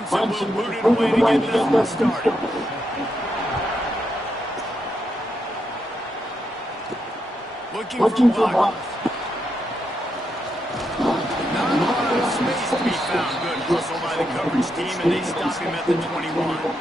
Clemson will boot it away to get this one started. Looking for block. Not a lot of space to be found. Good hustle by the coverage team, and they stop him at the 21.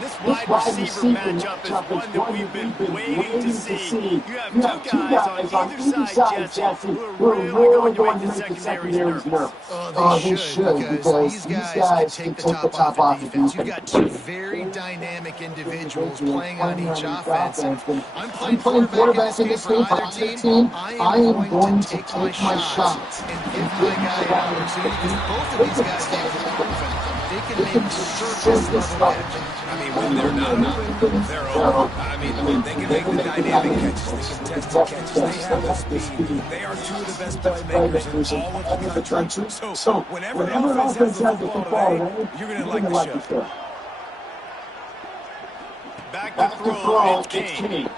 This wide receiver matchup is one that we've been waiting to see. You have two guys on either side, Jesse, who are really going to make the secondaries nervous. Oh, they should, because these guys can take the top off of defense. You've got two very dynamic individuals playing on each offense. I'm playing quarterback in this game for either team. I am going to take my shots and give my guy an opportunity, because both of these guys have proven they can make surface level catches. I mean, when they're not open, they're open. I mean, they can make the dynamic catches, they can test the catches, they have the speed. They are two of the best playmakers in all of the country. So whenever an offense has the football, you're going to like the show. Back to throw, it's King.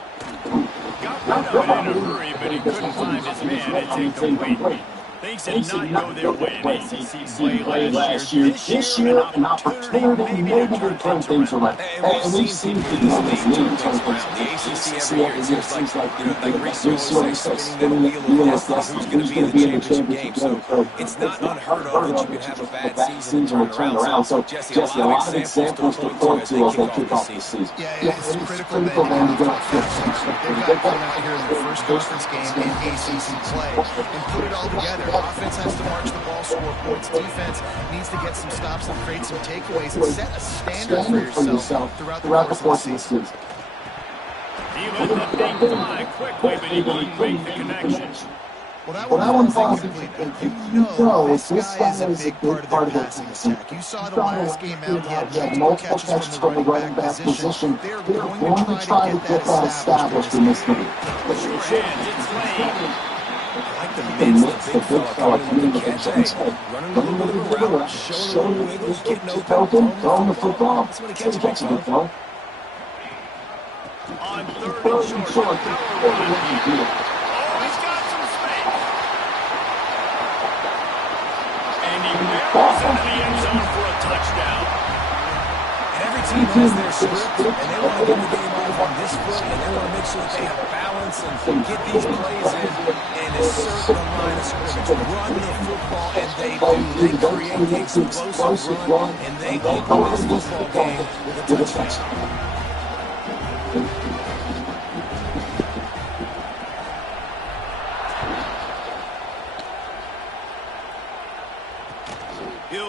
Got rid of it in a hurry, but he couldn't find his man. It's incomplete. Things did not go their way in ACC play last year. This year, an opportunity maybe to turn things around. And we've seen this league turn things around. The ACC every year, it seems like, like Reese always says, spinning the wheel of death, who's going to be in the championship game. So it's not unheard of that you can have a bad season and turn around. So, Jesse, a lot of examples to point to as they kick off this season. Yeah, it's critical then to get off that season. They've got to come out here in their first conference game in ACC play and put it all together. Offense has to march the ball, score points. Defense needs to get some stops and create some takeaways and set a standard for yourself throughout the course of the season. He let that thing fly quickly, but he couldn't make the connection. Well, that one falls incomplete. You know this guy is a big part of their passing attack. You saw the last game out. He had multiple catches from the running back position. They're going to try to get that established in this game. With your hands, it's Lane. The big fella coming to the catch, running a little bit of a route, showing a little wiggles, getting open, throwing the football. That's when he catches a big throw. On third and short. Oh, he's got some space. And he barrels into the end zone for a touchdown. And every team has their script, and they want to get the game off on this foot, and they want to make sure that they have balance and get these plays in and assert the line of scrimmage. Run the football, and they do. They create the explosive run, and they open this football game with a touchdown.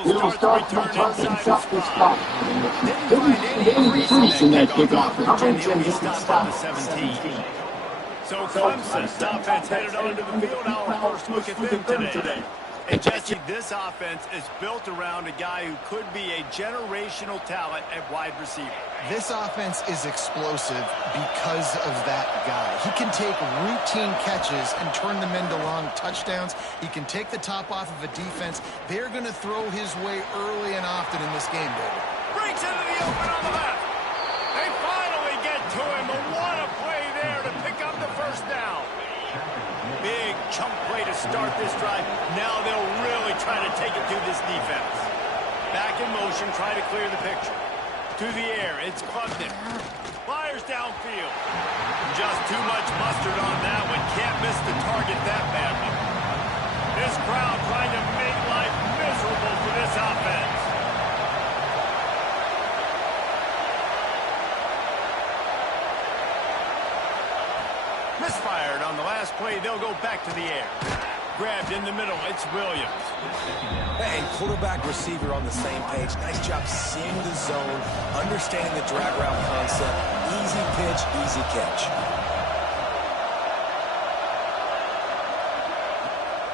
He'll start the return inside the spot. Didn't find any crease in that kickoff. He'll be stopped at the 17. So Clemson's offense headed onto the field. Our first look at them today. And Jesse, this offense is built around a guy who could be a generational talent at wide receiver. This offense is explosive because of that guy. He can take routine catches and turn them into long touchdowns. He can take the top off of a defense. They're going to throw his way early and often in this game, David. Breaks into the open on the left. They finally get to him. But what a play there to pick up the first down. Big chunk play to start this drive. Now they'll really try to take it to this defense. Back in motion, try to clear the picture. To the air, it's Clemson. Fires downfield. Just too much mustard on that one. Can't miss the target that badly. This crowd trying to make life miserable for this offense. Misfired on the last play. They'll go back to the air. Grabbed in the middle. It's Williams. And quarterback receiver on the same page. Nice job seeing the zone, understanding the drag route concept. Easy pitch, easy catch.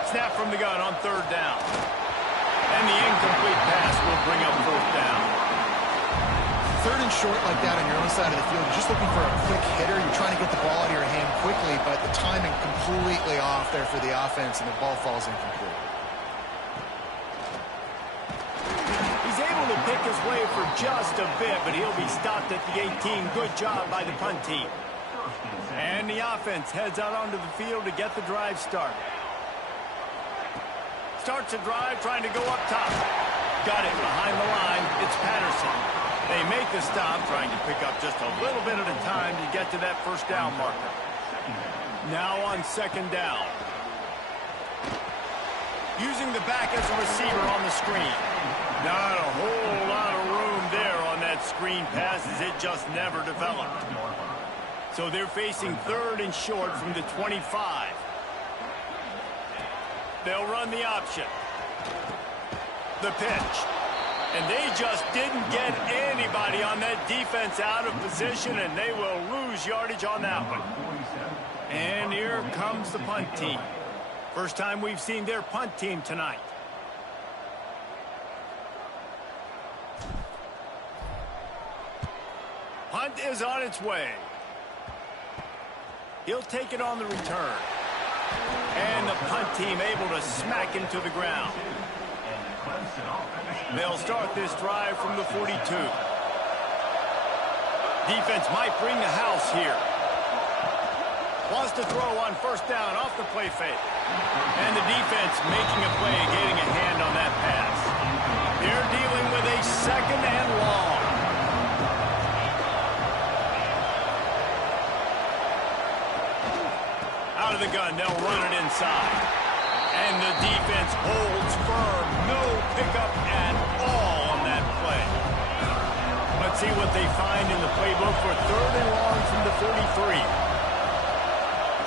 Snap from the gun on third down. And the incomplete pass will bring up fourth down. Third and short like that on your own side of the field, you're just looking for a quick hitter. You're trying to get the ball out of your hand quickly, but the timing completely off there for the offense, and the ball falls incomplete. He's able to pick his way for just a bit, but he'll be stopped at the 18. Good job by the punt team. And the offense heads out onto the field to get the drive started. Starts a drive trying to go up top. Got it behind the line. It's Patterson. They make the stop, trying to pick up just a little bit at a time to get to that first down marker. Now on second down. Using the back as a receiver on the screen. Not a whole lot of room there on that screen pass as it just never developed. So they're facing third and short from the 25. They'll run the option. The pitch. And they just didn't get anybody on that defense out of position, and they will lose yardage on that one. And here comes the punt team. First time we've seen their punt team tonight. Punt is on its way. He'll take it on the return. And the punt team able to smack him to the ground. They'll start this drive from the 42. Defense might bring the house here. Wants to throw on first down off the play fake. And the defense making a play, getting a hand on that pass. They're dealing with a second and long. Out of the gun, they'll run it inside. And the defense holds firm. No pickup at all on that play. Let's see what they find in the playbook for third and long from the 43.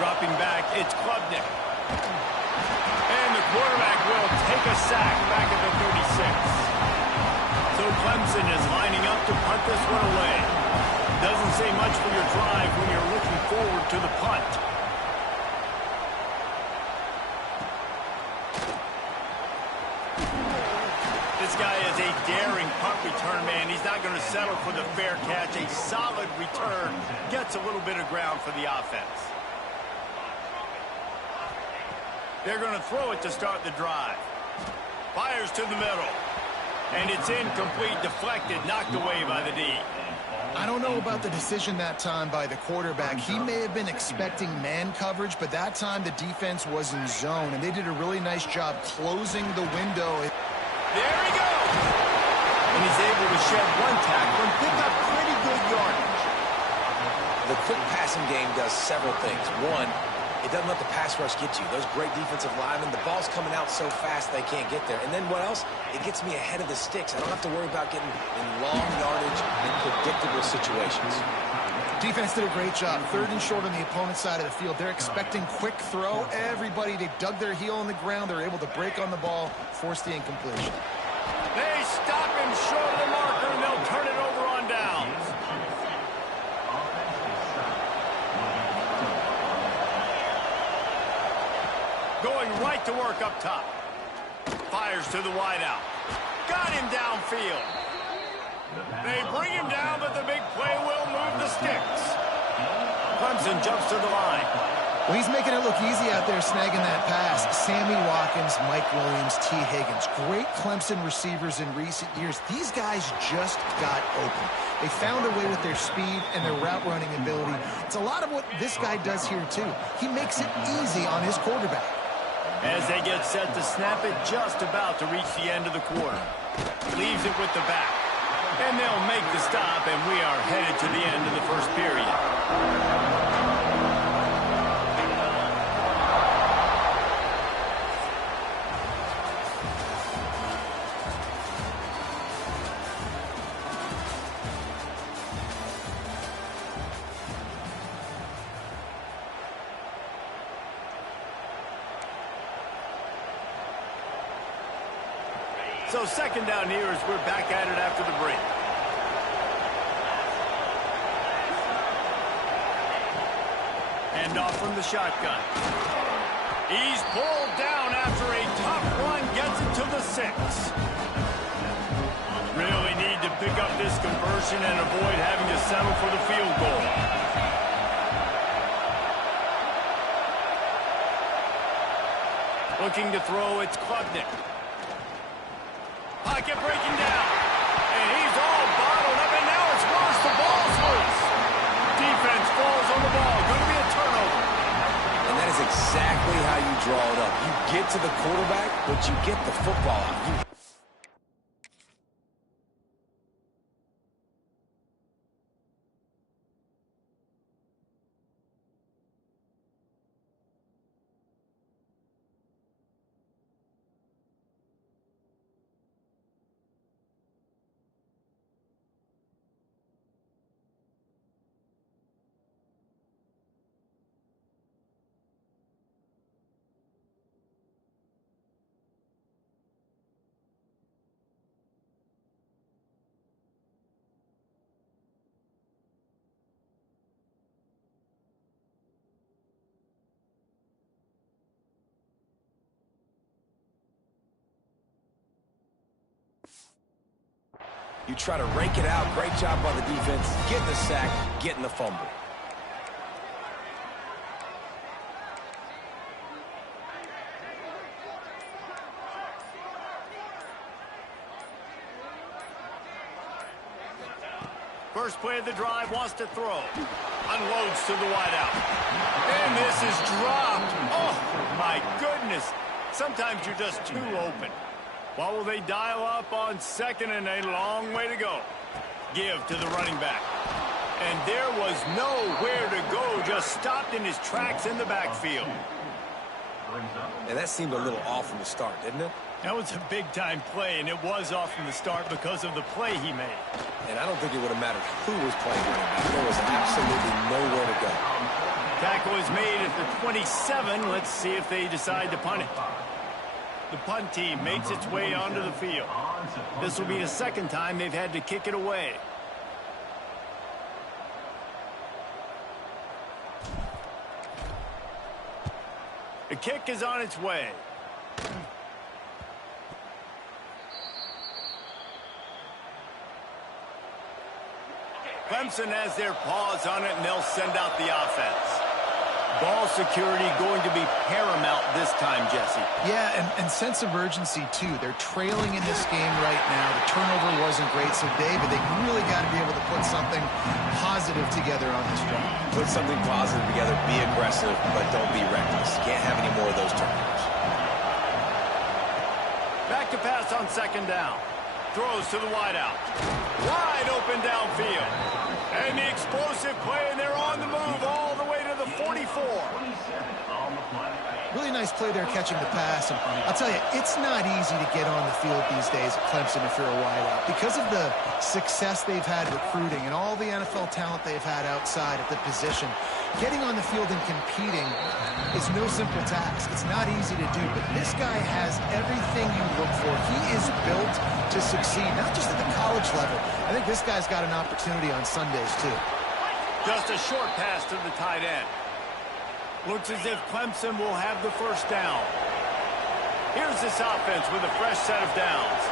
Dropping back, it's Klubnik. And the quarterback will take a sack back at the 36. So Clemson is lining up to punt this one away. Doesn't say much for your drive when you're looking forward to the punt. This guy is a daring punt return man. He's not going to settle for the fair catch. A solid return gets a little bit of ground for the offense. They're going to throw it to start the drive. Fires to the middle. And it's incomplete, deflected, knocked away by the D. I don't know about the decision that time by the quarterback. He may have been expecting man coverage, but that time the defense was in zone, and they did a really nice job closing the window. There he goes! And he's able to shed one tackle and pick up pretty good yardage. The quick passing game does several things. One, it doesn't let the pass rush get you. Those great defensive linemen, the ball's coming out so fast they can't get there. And then what else? It gets me ahead of the sticks. I don't have to worry about getting in long yardage and predictable situations. Defense did a great job. Third and short on the opponent's side of the field. They're expecting quick throw. Everybody, they dug their heel on the ground. They're able to break on the ball, force the incompletion. They stop him short of the marker, and they'll turn it over on downs. Going right to work up top. Fires to the wideout. Got him downfield. They bring him down, but the big play will move the sticks. Clemson jumps to the line. Well, he's making it look easy out there snagging that pass. Sammy Watkins, Mike Williams, T. Higgins. Great Clemson receivers in recent years. These guys just got open. They found a way with their speed and their route running ability. It's a lot of what this guy does here, too. He makes it easy on his quarterback. As they get set to snap it, just about to reach the end of the quarter. Leaves it with the back. And they'll make the stop, and we are headed to the end of the first period. So second down here as we're back at it after the break. Hand off from the shotgun. He's pulled down after a tough run, gets it to the 6. Really need to pick up this conversion and avoid having to settle for the field goal. Looking to throw, it's Klubnik. Pocket breaking down. And he's all bottled up, and now it's lost. The ball's loose. Defense falls on the ball. Going to be a turnover. And that is exactly how you draw it up. You get to the quarterback, but you get the football out. You try to rake it out. Great job by the defense. Getting the sack, getting the fumble. First play of the drive, wants to throw. Unloads to the wideout. And this is dropped. Oh, my goodness. Sometimes you're just too open. What will they dial up on second, and a long way to go? Give to the running back. And there was nowhere to go. Just stopped in his tracks in the backfield. And that seemed a little off from the start, didn't it? That was a big-time play, and it was off from the start because of the play he made. And I don't think it would have mattered who was playing running back. There was absolutely nowhere to go. Tackle is made at the 27. Let's see if they decide to punt it. The punt team makes its way onto the field. This will be the second time they've had to kick it away. The kick is on its way. Clemson has their paws on it, and they'll send out the offense. Ball security going to be paramount this time, Jesse. Yeah, and sense of urgency, too. They're trailing in this game right now. The turnover wasn't great, so, David, they really got to be able to put something positive together on this drive. Put something positive together, be aggressive, but don't be reckless. Can't have any more of those turnovers. Back to pass on second down. Throws to the wideout. Wide open downfield. And the explosive play, and they're on the move all the way to the 44. Really nice play there catching the pass. And I'll tell you, it's not easy to get on the field these days at Clemson if you're a wideout. Because of the success they've had recruiting and all the NFL talent they've had outside at the position, getting on the field and competing is no simple task. It's not easy to do, but this guy has everything you look for. He is built to succeed, not just at the college level. I think this guy's got an opportunity on Sundays, too. Just a short pass to the tight end. Looks as if Clemson will have the first down. Here's this offense with a fresh set of downs.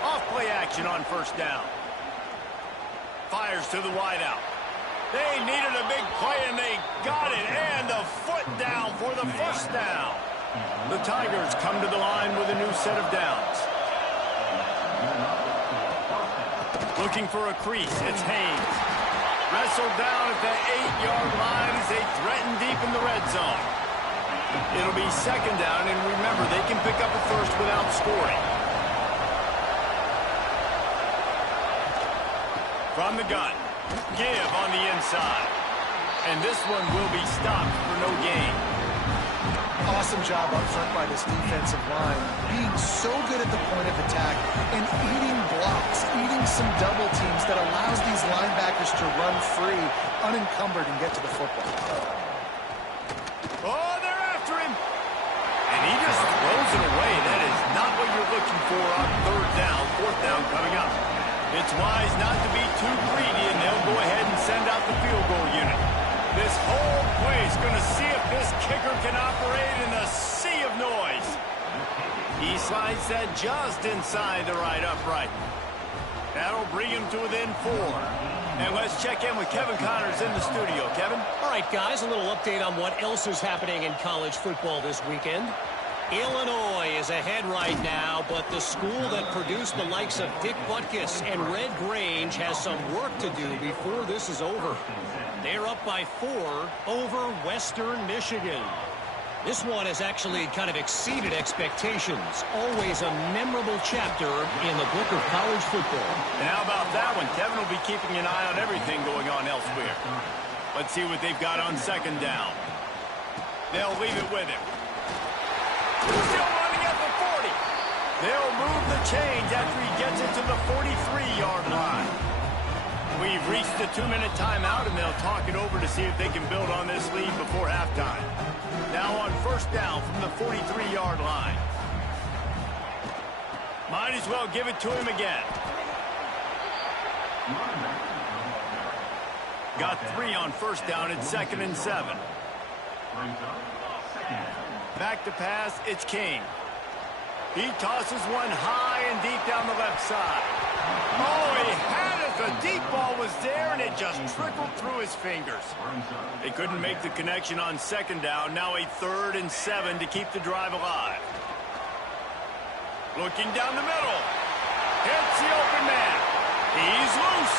Off-play action on first down. Fires to the wideout. They needed a big play, and they got it. And a foot down for the first down. The Tigers come to the line with a new set of downs. Looking for a crease. It's Haynes. Wrestled down at the 8-yard line as they threaten deep in the red zone. It'll be second down, and remember, they can pick up a first without scoring. From the gun. Give on the inside. And this one will be stopped for no gain. Awesome job up front by this defensive line. Being so good at the point of attack and eating blocks, eating some double teams that allows these linebackers to run free, unencumbered, and get to the football. Oh, they're after him. And he just throws it away. That is not what you're looking for on third down, fourth down coming up. It's wise not to be too greedy, and they'll go ahead and send out the field goal unit. This whole play is going to see if this kicker can operate in a sea of noise. He slides that just inside the right upright. That'll bring him to within 4. And let's check in with Kevin Connors in the studio. Kevin? All right, guys, a little update on what else is happening in college football this weekend. Illinois is ahead right now, but the school that produced the likes of Dick Butkus and Red Grange has some work to do before this is over. They're up by 4 over Western Michigan. This one has actually kind of exceeded expectations. Always a memorable chapter in the book of college football. And how about that one? Kevin will be keeping an eye on everything going on elsewhere. Let's see what they've got on second down. They'll leave it with him. Still running at the 40. They'll move the chains after he gets it to the 43-yard line. We've reached the 2-minute timeout, and they'll talk it over to see if they can build on this lead before halftime. Now on first down from the 43-yard line. Might as well give it to him again. Got 3 on first down at 2nd and 7. Back to pass, it's King. He tosses one high and deep down the left side. Oh, he had it. The deep ball was there, and it just trickled through his fingers. They couldn't make the connection on second down. Now a 3rd and 7 to keep the drive alive. Looking down the middle. Hits the open man. He's loose.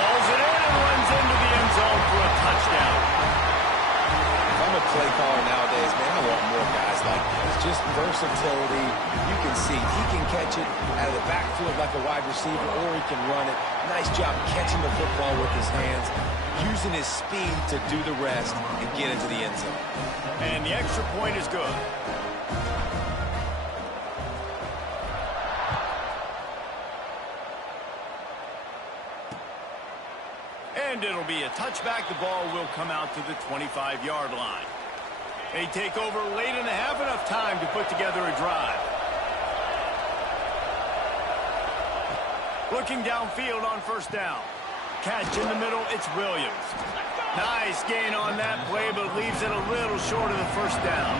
Pulls it in and runs into the end zone for a touchdown. If I'm a play caller nowadays, man, I want more guys like this. Just versatility. You can see he can catch it out of the backfield like a wide receiver, or he can run it. Nice job catching the football with his hands, using his speed to do the rest and get into the end zone. And the extra point is good. And it'll be a touchback. The ball will come out to the 25-yard line. They take over late in the half, enough time to put together a drive. Looking downfield on first down. Catch in the middle, it's Williams. Nice gain on that play, but leaves it a little short of the first down.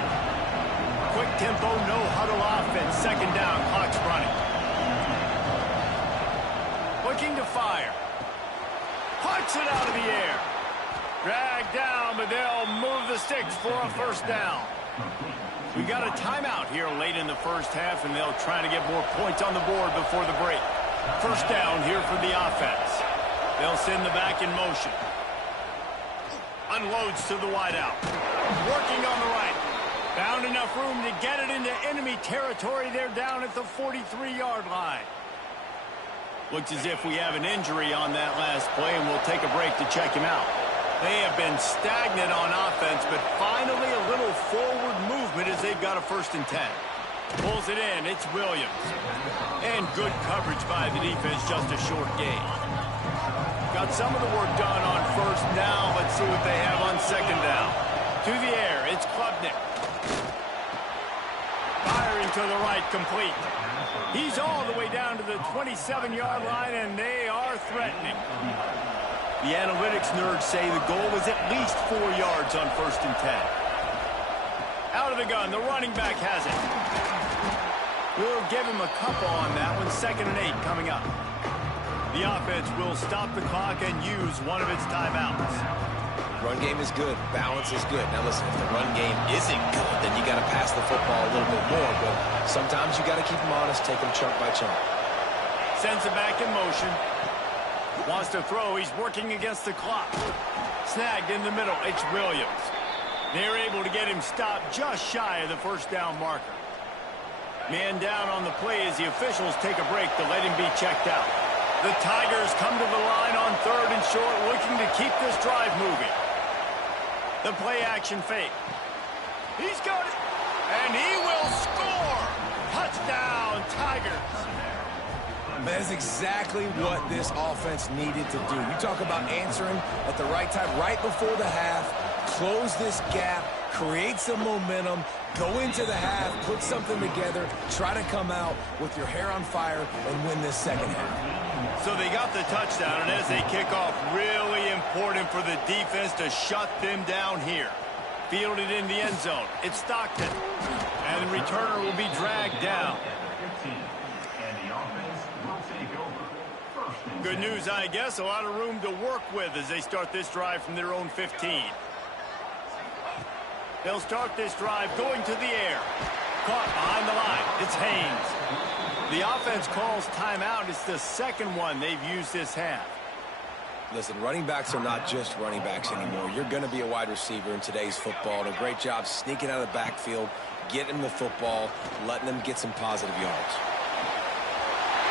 Quick tempo, no huddle offense. Second down, clock's running. Looking to fire. Puts it out of the air. Dragged down, but they'll move the sticks for a first down. We got a timeout here late in the first half, and they'll try to get more points on the board before the break. First down here for the offense. They'll send the back in motion. Unloads to the wideout. Working on the right. Found enough room to get it into enemy territory. They're down at the 43-yard line. Looks as if we have an injury on that last play, and we'll take a break to check him out. They have been stagnant on offense, but finally a little forward movement as they've got a 1st and 10. Pulls it in. It's Williams. And good coverage by the defense, just a short gain. Got some of the work done on first down. Let's see what they have on second down. To the air. It's Klubnik. Firing to the right, complete. He's all the way down to the 27-yard line, and they are threatening. The analytics nerds say the goal is at least 4 yards on 1st and 10. Out of the gun, the running back has it. We'll give him a couple on that one. 2nd and 8 coming up. The offense will stop the clock and use one of its timeouts. Run game is good. Balance is good. Now listen, if the run game isn't good, then you got to pass the football a little bit more. But sometimes you got to keep them honest, take them chunk by chunk. Sends it back in motion. Wants to throw. He's working against the clock. Snagged in the middle. It's Williams. They're able to get him stopped just shy of the first down marker. Man down on the play as the officials take a break to let him be checked out. The Tigers come to the line on 3rd and short, looking to keep this drive moving. The play action fake. He's got it. And he will score. Touchdown, Tigers. That is exactly what this offense needed to do. You talk about answering at the right time, right before the half, close this gap, create some momentum, go into the half, put something together, try to come out with your hair on fire and win this second half. So they got the touchdown, and as they kick off, really important for the defense to shut them down here. Fielded in the end zone. It's Stockton. And the returner will be dragged down. Good news, I guess. A lot of room to work with as they start this drive from their own 15. They'll start this drive going to the air. Caught behind the line. It's Haynes. The offense calls timeout. It's the 2nd one they've used this half. Listen, running backs are not just running backs anymore. You're going to be a wide receiver in today's football. And a great job sneaking out of the backfield, getting them the football, letting them get some positive yards.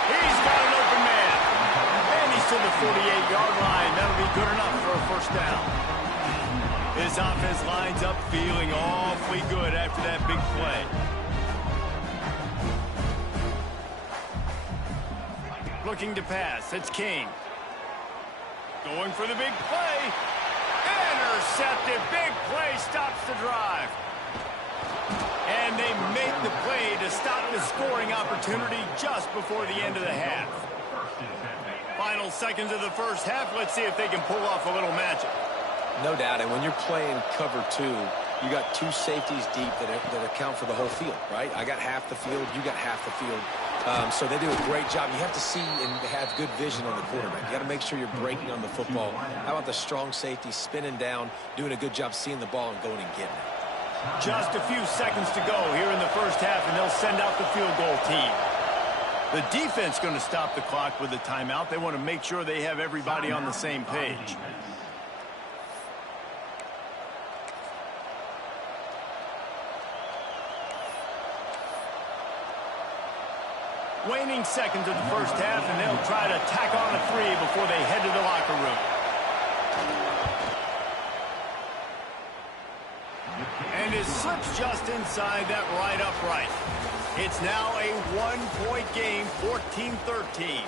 He's got an open man. And he's to the 48-yard line. That'll be good enough for a first down. This offense lines up feeling awfully good after that big play. Looking to pass. It's King. Going for the big play. Intercepted. Big play stops the drive. And they make the play to stop the scoring opportunity just before the end of the half. Final seconds of the first half. Let's see if they can pull off a little magic. No doubt, and when you're playing cover 2, you got two safeties deep that account for the whole field, right? I got half the field, you got half the field. So they do a great job. You have to see and have good vision on the quarterback. You got to make sure you're breaking on the football. How about the strong safety spinning down, doing a good job seeing the ball and going and getting it. Just a few seconds to go here in the first half, and they'll send out the field goal team. The defense going to stop the clock with a timeout. They want to make sure they have everybody on the same page. Waning seconds of the first half, and they'll try to tack on a 3 before they head to the locker room. And it slips just inside that right upright. It's now a 1-point game, 14-13.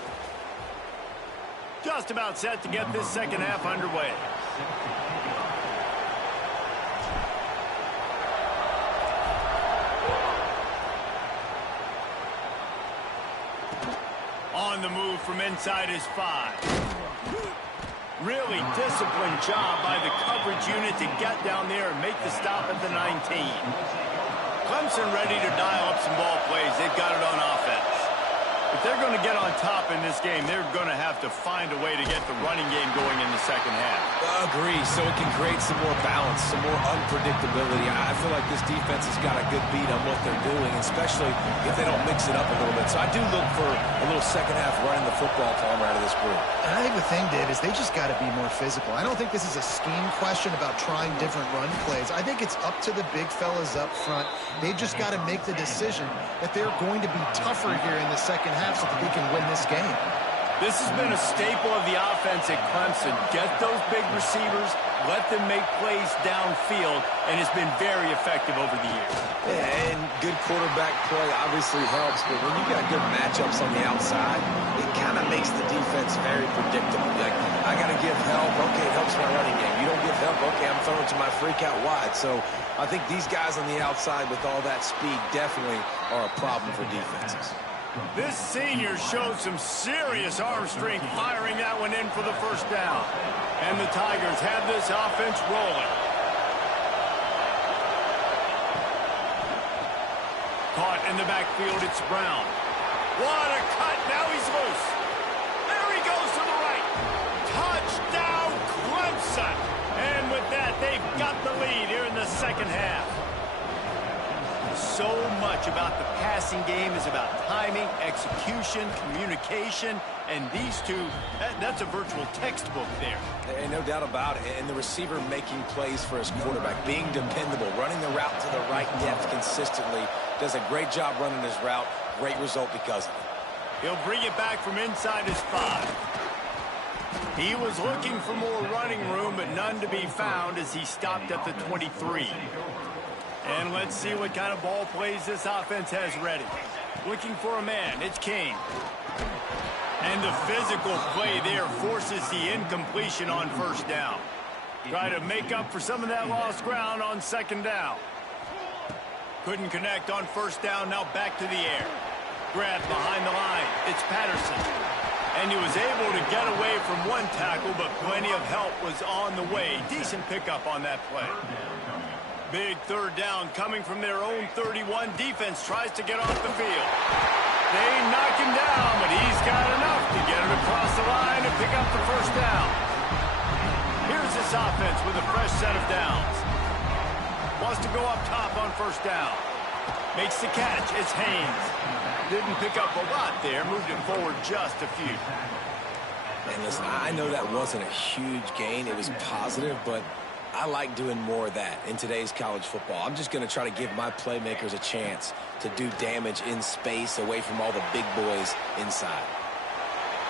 Just about set to get this second half underway. On the move from inside his 5. Really disciplined job by the coverage unit to get down there and make the stop at the 19. Clemson ready to dial up some ball plays. They've got it on offense. If they're going to get on top in this game, they're going to have to find a way to get the running game going in the second half. Agree, so it can create some more balance, some more unpredictability. I feel like this defense has got a good beat on what they're doing, especially if they don't mix it up a little bit. So I do look for a little second half running the football farmer out of this group. And I think the thing, Dave, is they just got to be more physical. I don't think this is a scheme question about trying different run plays. I think it's up to the big fellas up front. They've just got to make the decision that they're going to be tougher here in the second half so that they can win this game. This has been a staple of the offense at Clemson. Get those big receivers, let them make plays downfield, and it's been very effective over the years. Yeah, and good quarterback play obviously helps, but when you got good matchups on the outside, it kind of makes the defense very predictable. Like, I got to give help. Okay, it helps my running game. You don't give help. Okay, I'm throwing to my freak out wide. So I think these guys on the outside with all that speed definitely are a problem for defenses. This senior showed some serious arm strength firing that one in for the first down. And the Tigers have this offense rolling. Caught in the backfield, it's Brown. What a cut, now he's loose. There he goes to the right. Touchdown, Clemson. And with that, they've got the lead here in the second half. So much about the passing game is about timing, execution, communication, and these two, that's a virtual textbook there. And no doubt about it. And the receiver making plays for his quarterback, being dependable, running the route to the right depth consistently, does a great job running his route. Great result because of it. He'll bring it back from inside his 5. He was looking for more running room, but none to be found as he stopped at the 23. And let's see what kind of ball plays this offense has ready. Looking for a man, it's King. And the physical play there forces the incompletion on first down. Try to make up for some of that lost ground on second down. Couldn't connect on first down, now back to the air. Grabbed behind the line, it's Patterson. And he was able to get away from one tackle, but plenty of help was on the way. Decent pickup on that play. Big third down coming from their own 31. Defense tries to get off the field. They knock him down, but he's got enough to get it across the line and pick up the first down. Here's this offense with a fresh set of downs. Wants to go up top on first down. Makes the catch. It's Haynes. Didn't pick up a lot there. Moved it forward just a few. And listen, I know that wasn't a huge gain. It was positive, but I like doing more of that in today's college football. I'm just going to try to give my playmakers a chance to do damage in space away from all the big boys inside.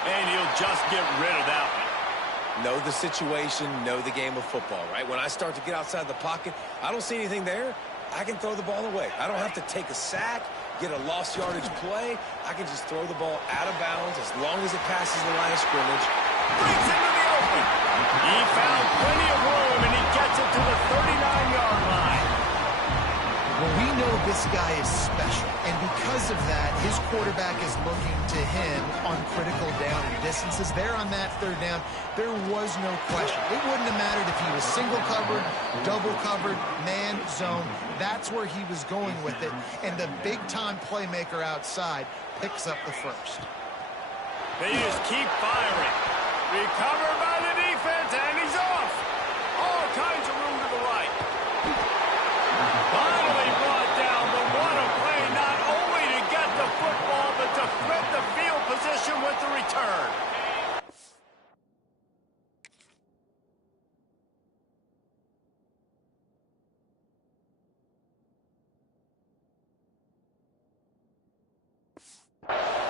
And he'll just get rid of that one. Know the situation, know the game of football, right? When I start to get outside the pocket, I don't see anything there, I can throw the ball away. I don't have to take a sack, get a lost yardage play. I can just throw the ball out of bounds as long as it passes the line of scrimmage. Brings into the open. He found plenty of room, and he gets it to the 39-yard line. Well, we know this guy is special, And because of that, his quarterback is looking to him on critical down and distances. There on that third down, there was no question. It wouldn't have mattered if he was single covered, double covered, man, zone. That's where he was going with it. And the big-time playmaker outside picks up the first. They just keep firing. Recovered by the defense, and he's off. All kinds of room to the right. Finally brought down, but what a play, not only to get the football, but to flip the field position with the return.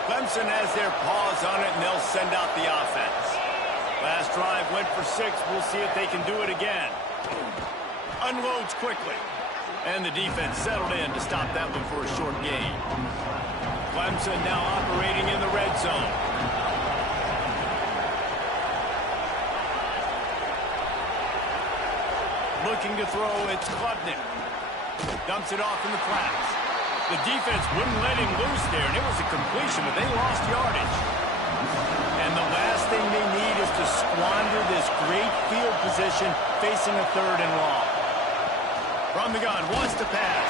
Clemson has their paws on it, and they'll send out the offense. Last drive went for 6. We'll see if they can do it again. Unloads quickly. And the defense settled in to stop that one for a short gain. Clemson now operating in the red zone. Looking to throw, it's Klubnik. Dumps it off in the flats. The defense wouldn't let him loose there, and it was a completion, but they lost yardage. And the last thing they need is to squander this great field position facing a 3rd and long. From the gun, wants to pass.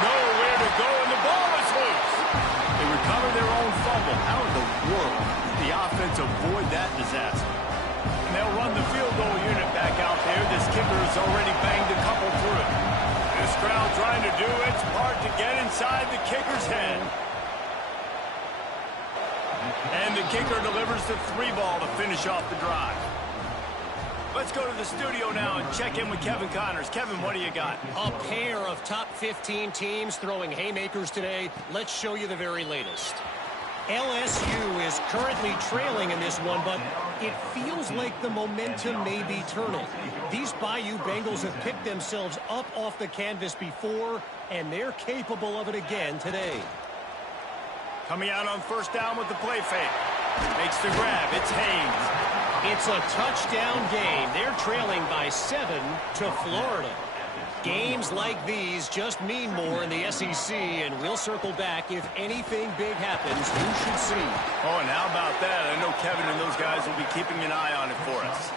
Nowhere to go, and the ball is loose. They recover their own fumble. How in the world did the offense avoid that disaster? And they'll run the field goal unit back out there. This kicker has already banged a couple through. This crowd trying to do its part to get inside the kicker's head. And the kicker delivers the 3 ball to finish off the drive. Let's go to the studio now and check in with Kevin Connors. Kevin, what do you got? A pair of top 15 teams throwing haymakers today. Let's show you the very latest. LSU is currently trailing in this one, but it feels like the momentum may be turning. These Bayou Bengals have picked themselves up off the canvas before, and they're capable of it again today. Coming out on 1st down with the play fake. Makes the grab. It's Haynes. It's a touchdown game. They're trailing by 7 to Florida. Games like these just mean more in the SEC, and we'll circle back if anything big happens. You should see. Oh, and how about that? I know Kevin and those guys will be keeping an eye on it for us.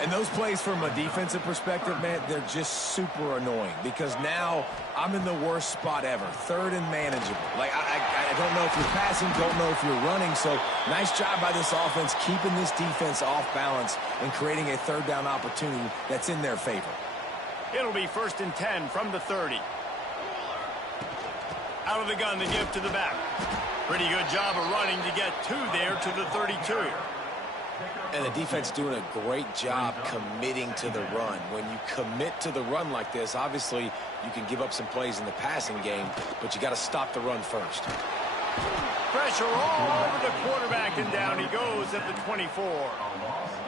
And those plays from a defensive perspective, man, they're just super annoying because now I'm in the worst spot ever, 3rd and manageable. Like, I don't know if you're passing, don't know if you're running. So nice job by this offense keeping this defense off balance and creating a 3rd down opportunity that's in their favor. It'll be 1st and 10 from the 30. Out of the gun, the give to the back. Pretty good job of running to get 2 there to the 32. And the defense doing a great job committing to the run. When you commit to the run like this, obviously you can give up some plays in the passing game, but you got to stop the run first. Pressure all over the quarterback, and down he goes at the 24.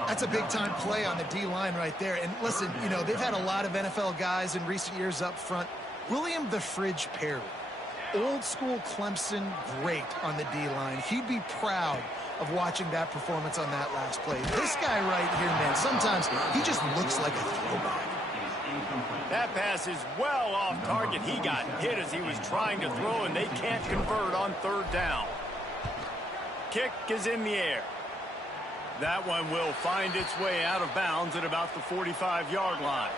That's a big-time play on the D-line right there. And listen, you know, they've had a lot of NFL guys in recent years up front. William the Fridge Perry, old-school Clemson great on the D-line. He'd be proud of watching that performance on that last play. This guy right here, man, sometimes he just looks like a throwback. That pass is well off target. He got hit as he was trying to throw, and they can't convert on 3rd down. Kick is in the air. That one will find its way out of bounds at about the 45-yard line.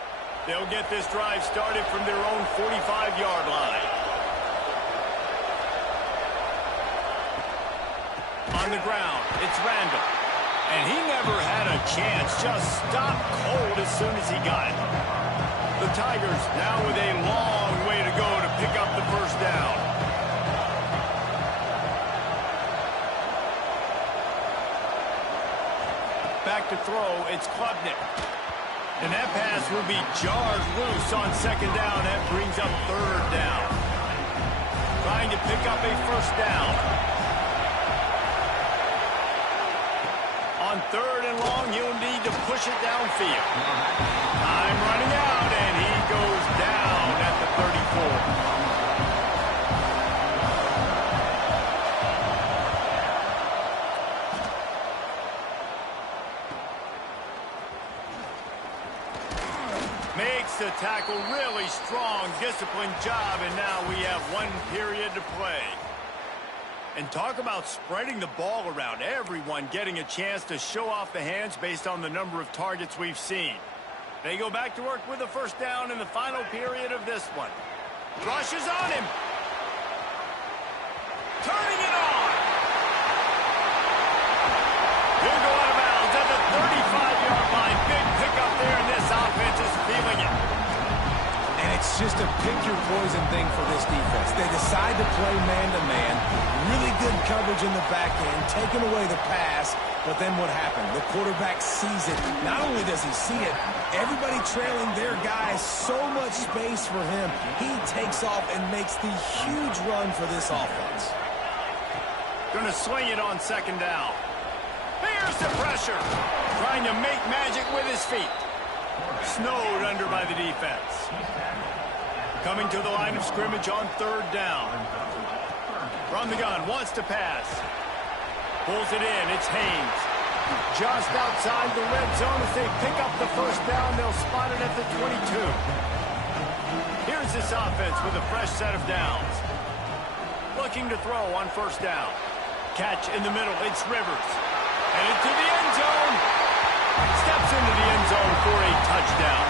They'll get this drive started from their own 45-yard line. On the ground, it's Randall. And he never had a chance, just stopped cold as soon as he got it. The Tigers now with a long way to go to pick up the 1st down. Back to throw, it's Klubnik. And that pass will be jarred loose on 2nd down. That brings up 3rd down. Trying to pick up a 1st down. On 3rd and long, he'll need to push it downfield. Time running out, and he goes down at the 34. Makes the tackle, really strong, disciplined job, and now we have 1 period to play. And talk about spreading the ball around. Everyone getting a chance to show off the hands based on the number of targets we've seen. They go back to work with a first down in the final period of this one. Rushes on him. Turning it on. He'll go out of bounds at the 35-yard line. Big pickup there, and this offense is feeling it. And it's just a pick-your-poison thing for this defense. They decide to play man-to-man. Really good coverage in the back end, taking away the pass. But then what happened? The quarterback sees it. Not only does he see it, everybody trailing their guy, so much space for him. He takes off and makes the huge run for this offense. Going to swing it on second down. Here's the pressure. Trying to make magic with his feet. Snowed under by the defense. Coming to the line of scrimmage on third down. From the gun, wants to pass. Pulls it in, it's Haynes. Just outside the red zone as they pick up the first down. They'll spot it at the 22. Here's this offense with a fresh set of downs. Looking to throw on first down. Catch in the middle, it's Rivers. Headed to the end zone. Steps into the end zone for a touchdown.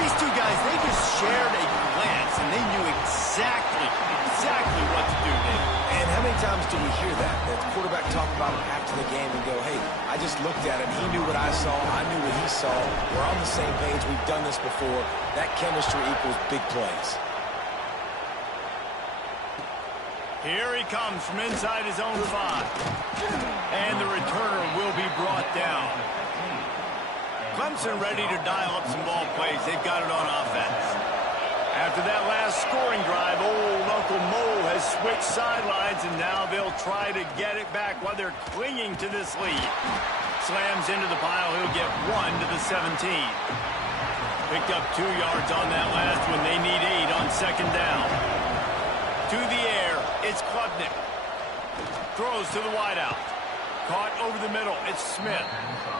These two guys, they just shared a glance, and they knew exactly what to do there. And how many times do we hear that? That the quarterback talk about it after the game and go, hey, I just looked at him. He knew what I saw. I knew what he saw. We're on the same page. We've done this before. That chemistry equals big plays. Here he comes from inside his own 5. And the returner will be brought down. Clemson ready to dial up some ball plays. They've got it on offense. After that last scoring drive, old Uncle Mo has switched sidelines, and now they'll try to get it back while they're clinging to this lead. Slams into the pile. He'll get 1 to the 17. Picked up 2 yards on that last one. They need 8 on second down. To the air, it's Klubnik. Throws to the wideout. Caught over the middle, it's Smith.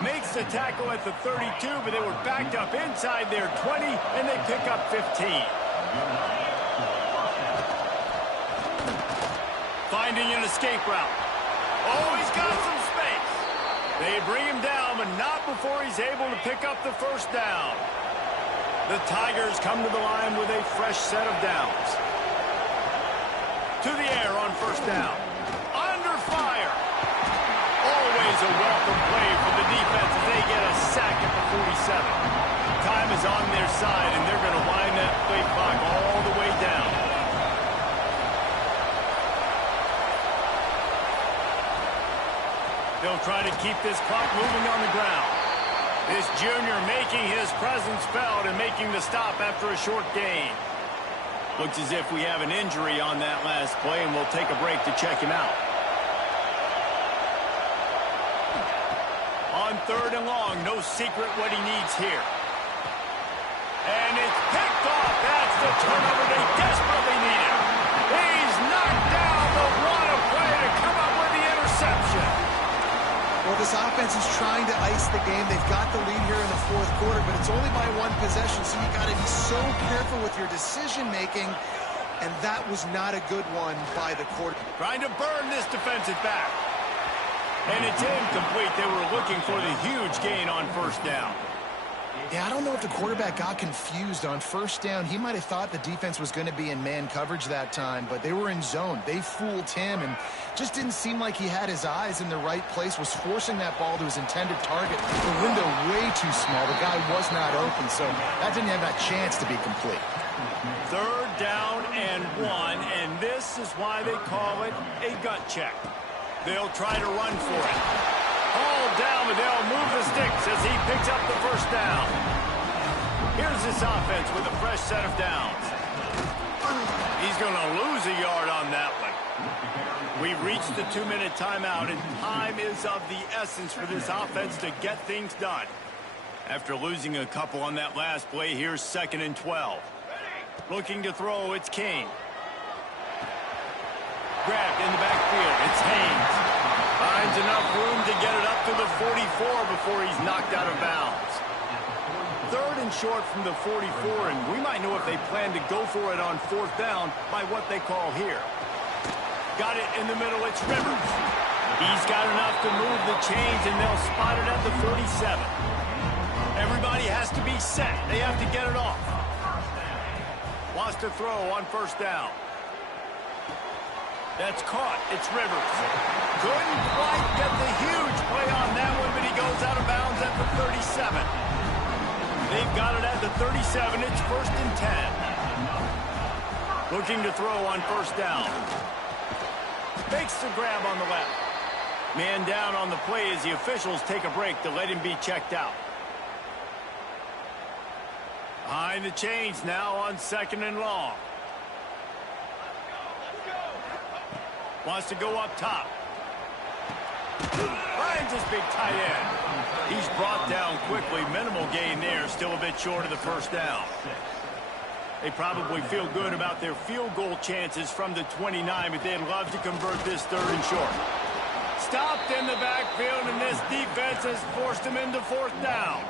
Makes the tackle at the 32, but they were backed up inside their 20, and they pick up 15. Finding an escape route. Oh, he's got some space. They bring him down, but not before he's able to pick up the first down. The Tigers come to the line with a fresh set of downs. To the air on first down. Under fire. Always a welcome play for the defense as they get a sack at the 47. Time is on their side, and they're going to wind that play clock all the way down. They'll try to keep this clock moving on the ground. This junior making his presence felt and making the stop after a short gain. Looks as if we have an injury on that last play, and we'll take a break to check him out. On third and long, no secret what he needs here. And it's picked off. That's the turnover they desperately needed. He's knocked down, but what a play to come up with the interception. Well, this offense is trying to ice the game. They've got the lead here in the fourth quarter, but it's only by 1 possession, so you got to be so careful with your decision-making, and that was not a good one by the quarterback. Trying to burn this defensive back. And it's incomplete. They were looking for the huge gain on first down. Yeah, I don't know if the quarterback got confused on first down. He might have thought the defense was going to be in man coverage that time, but they were in zone. They fooled him and just didn't seem like he had his eyes in the right place, was forcing that ball to his intended target. The window way too small. The guy was not open, so that didn't have that chance to be complete. Third down and 1, and this is why they call it a gut check. They'll try to run for it. All down, but they'll move the sticks as he picks up the first down. Here's this offense with a fresh set of downs. He's going to lose a yard on that one. We've reached the 2-minute timeout, and time is of the essence for this offense to get things done. After losing a couple on that last play, here's 2nd and 12. Looking to throw, it's King. Grabbed in the backfield, it's Haynes. Finds enough room to get it up to the 44 before he's knocked out of bounds. 3rd and short from the 44, and we might know if they plan to go for it on 4th down by what they call here. Got it in the middle, it's Rivers. He's got enough to move the chains, and they'll spot it at the 47. Everybody has to be set. They have to get it off. Wants to throw on 1st down. That's caught. It's Rivers. Couldn't quite get the huge play on that one, but he goes out of bounds at the 37. They've got it at the 37. It's 1st and 10. Looking to throw on 1st down. Makes the grab on the left. Man down on the play as the officials take a break to let him be checked out. Behind the chains now on 2nd and long. Wants to go up top. Finds his big tight end. He's brought down quickly. Minimal gain there. Still a bit short of the 1st down. They probably feel good about their field goal chances from the 29, but they'd love to convert this 3rd and short. Stopped in the backfield, and this defense has forced him into 4th down.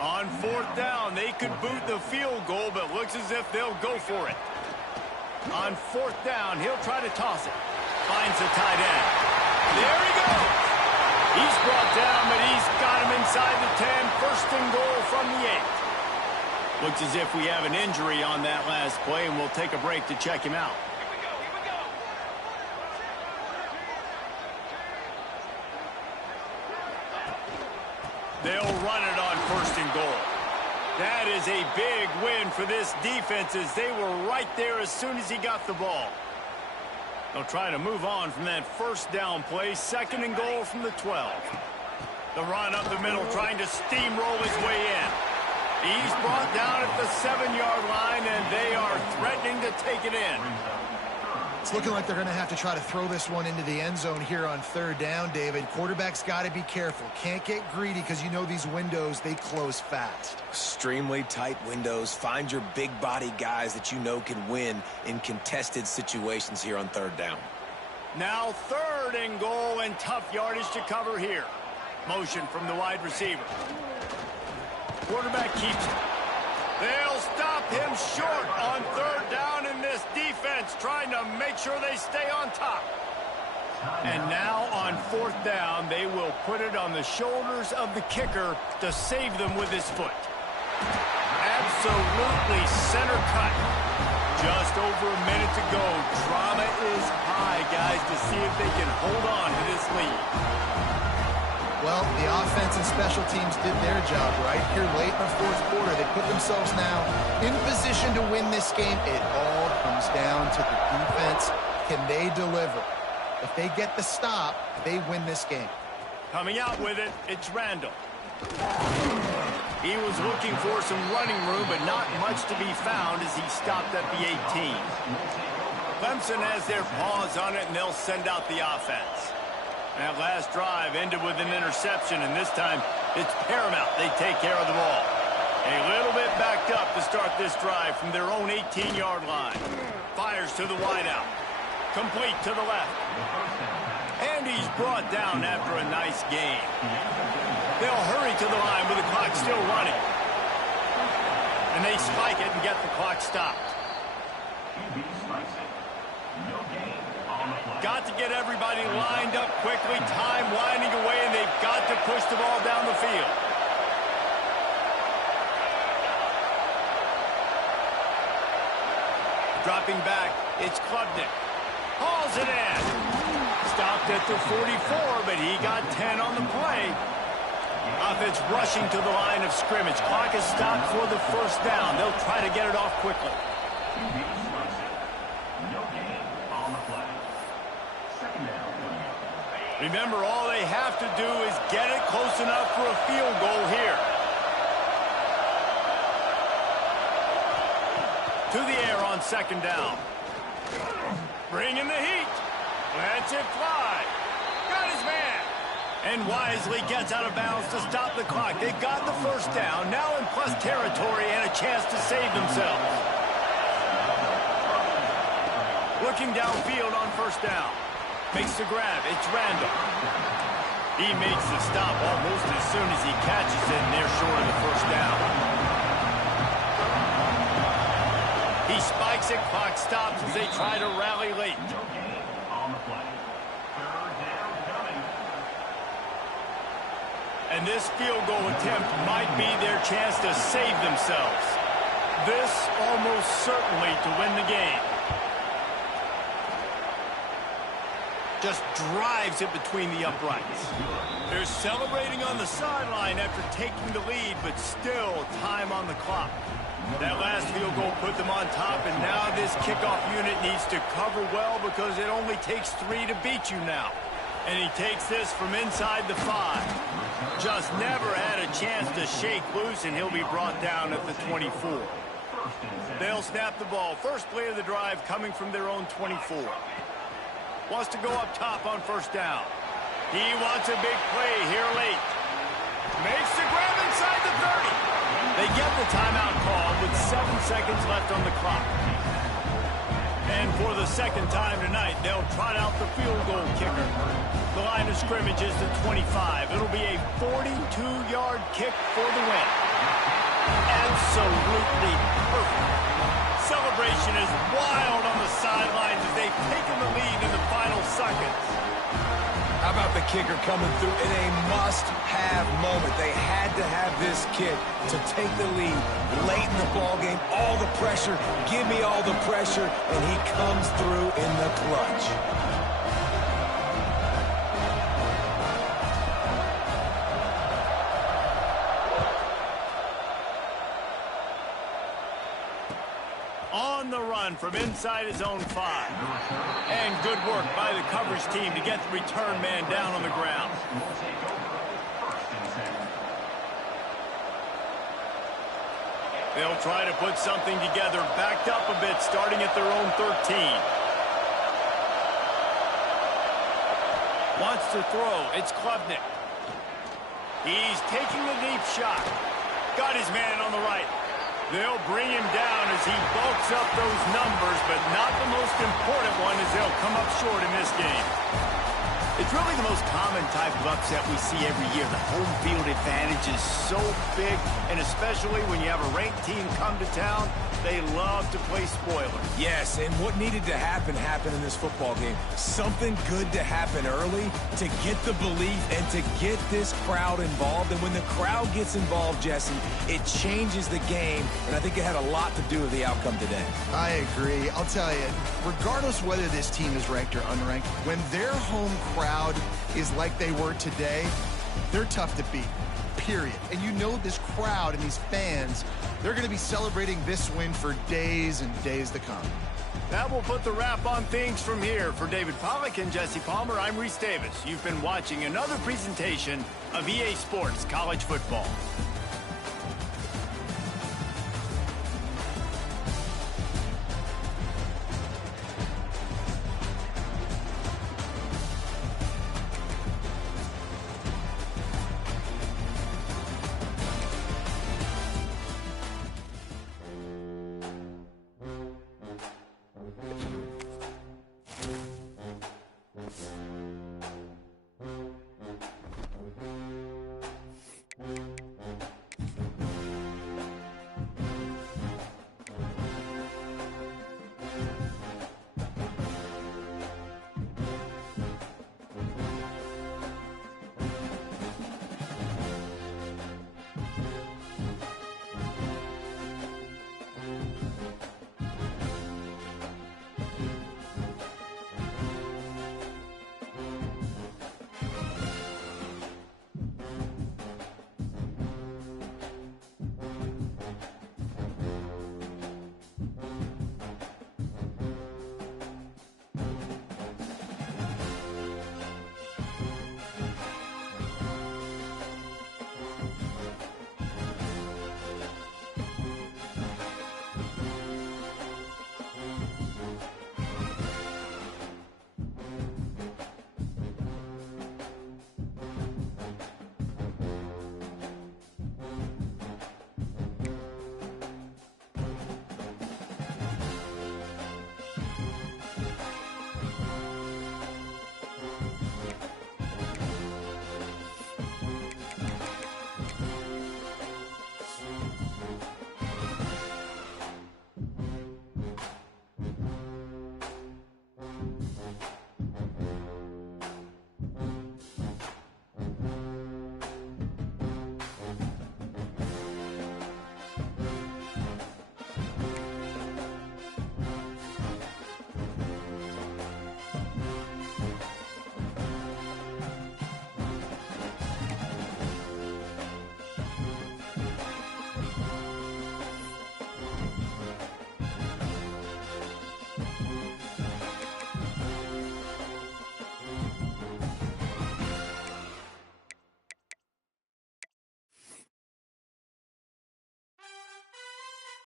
On 4th down, they could boot the field goal, but looks as if they'll go for it. On 4th down, he'll try to toss it. Finds the tight end. There he goes. He's brought down, but he's got him inside the 10. 1st and goal from the 8. Looks as if we have an injury on that last play, and we'll take a break to check him out. They'll run it on 1st and goal. That is a big win for this defense as they were right there as soon as he got the ball. They'll try to move on from that 1st down play. 2nd and goal from the 12. The run up the middle trying to steamroll his way in. He's brought down at the 7-yard line, and they are threatening to take it in. It's looking like they're going to have to try to throw this one into the end zone here on 3rd down, David. Quarterback's got to be careful. Can't get greedy because you know these windows, they close fast. Extremely tight windows. Find your big body guys that you know can win in contested situations here on 3rd down. Now 3rd and goal, and tough yardage to cover here. Motion from the wide receiver. Quarterback keeps it. They'll stop him short on 3rd down, in this defense trying to make sure they stay on top. And now on 4th down, they will put it on the shoulders of the kicker to save them with his foot. Absolutely center cut. Just over a minute to go. Drama is high, guys, to see if they can hold on to this lead. Well, the offense and special teams did their job right here late in the 4th quarter. They put themselves now in position to win this game. It all comes down to the defense. Can they deliver? If they get the stop, they win this game. Coming out with it, it's Randall. He was looking for some running room, but not much to be found as he stopped at the 18. Clemson has their paws on it, and they'll send out the offense. That last drive ended with an interception, and this time it's paramount they take care of the ball. A little bit backed up to start this drive from their own 18-yard line. Fires to the wideout. Complete to the left. And he's brought down after a nice gain. They'll hurry to the line with the clock still running. And they spike it and get the clock stopped. Got to get everybody lined up quickly. Time winding away, and they've got to push the ball down the field. Dropping back, it's Klubnik. Hauls it in. Stopped at the 44, but he got 10 on the play. Offense rushing to the line of scrimmage. Clock is stopped for the 1st down. They'll try to get it off quickly. Remember, all they have to do is get it close enough for a field goal here. To the air on 2nd down. Bringing the heat. Lets it fly. Got his man. And wisely gets out of bounds to stop the clock. They've got the 1st down. Now in plus territory and a chance to save themselves. Looking downfield on 1st down. Makes the grab. It's Randall. He makes the stop almost as soon as he catches it, and they're short of the first down. He spikes it, clock stops as they try to rally late. And this field goal attempt might be their chance to save themselves. This almost certainly to win the game. Just drives it between the uprights. They're celebrating on the sideline after taking the lead, but still time on the clock. That last field goal put them on top, and now this kickoff unit needs to cover well because it only takes 3 to beat you now. And he takes this from inside the 5. Just never had a chance to shake loose, and he'll be brought down at the 24. They'll snap the ball. First play of the drive coming from their own 24. Wants to go up top on first down. He wants a big play here late. Makes the grab inside the 30. They get the timeout call with 7 seconds left on the clock. And for the second time tonight, they'll trot out the field goal kicker. The line of scrimmage is the 25. It'll be a 42-yard kick for the win. Absolutely perfect. Celebration is wild on the sidelines as they've taken the lead in the final seconds. How about the kicker coming through in a must-have moment? They had to have this kick to take the lead late in the ballgame. All the pressure, give me all the pressure, and he comes through in the clutch. On the run from inside his own 5. And good work by the coverage team to get the return man down on the ground. They'll try to put something together, backed up a bit, starting at their own 13. Wants to throw. It's Klubnik. He's taking the deep shot. Got his man on the right. They'll bring him down as he bulks up those numbers, but not the most important one as they'll come up short in this game. It's really the most common type of upset we see every year. The home field advantage is so big, and especially when you have a ranked team come to town, they love to play spoiler. Yes, and what needed to happen happened in this football game. Something good to happen early to get the belief and to get this crowd involved. And when the crowd gets involved, Jesse, it changes the game, and I think it had a lot to do with the outcome today. I agree. I'll tell you, regardless whether this team is ranked or unranked, when their home crowd is like they were today, they're tough to beat, period. And you know this crowd and these fans, they're going to be celebrating this win for days and days to come. That will put the wrap on things from here. For David Pollack and Jesse Palmer, I'm Reese Davis. You've been watching another presentation of EA Sports College Football.